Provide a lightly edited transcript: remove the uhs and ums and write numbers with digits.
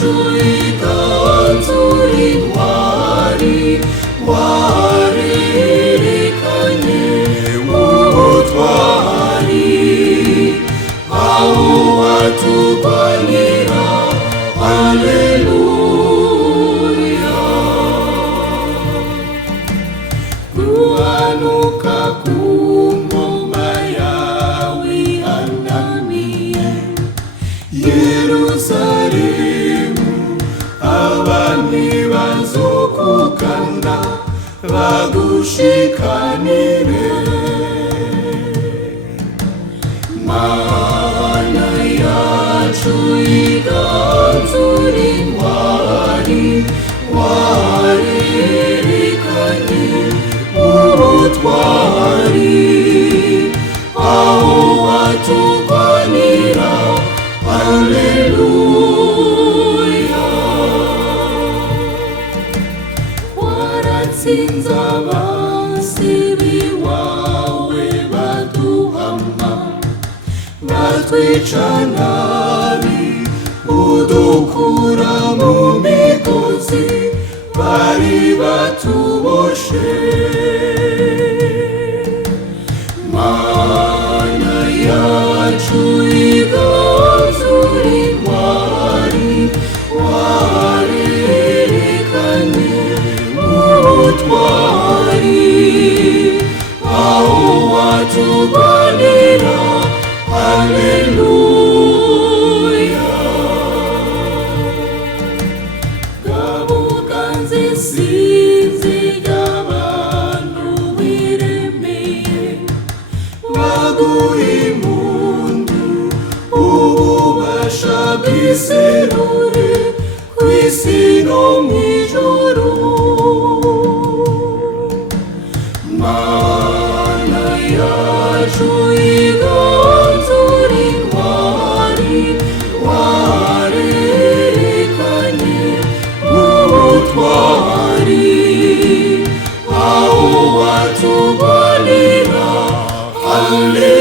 yacu iganzura intwari, warerekanye ubutwari aho waturwanira. Haleluya. Guhanuka ku ngoma yawe ihanamiye Yerusalemu, abami bazokugana bagushikanire. Mana yacu iganzura intwari, warerekanye ubutwari aho waturwanira. Haleluya. Waratsinze abansi biwawe baduhama, batwica nabi, udukura mu migozi bari batuboshe. Mana yacu iganzura intwari, warerekanye ubutwari aho waturwanira. Haleluya. Gabuganze sinzi y'abantu wiremeye, baguha impundu, ububasha bw'iserure kw'isi no mw'ijuru. Mana yacu iganzura intwari, warerekanye ubutwari aho waturwanira. Haleluya.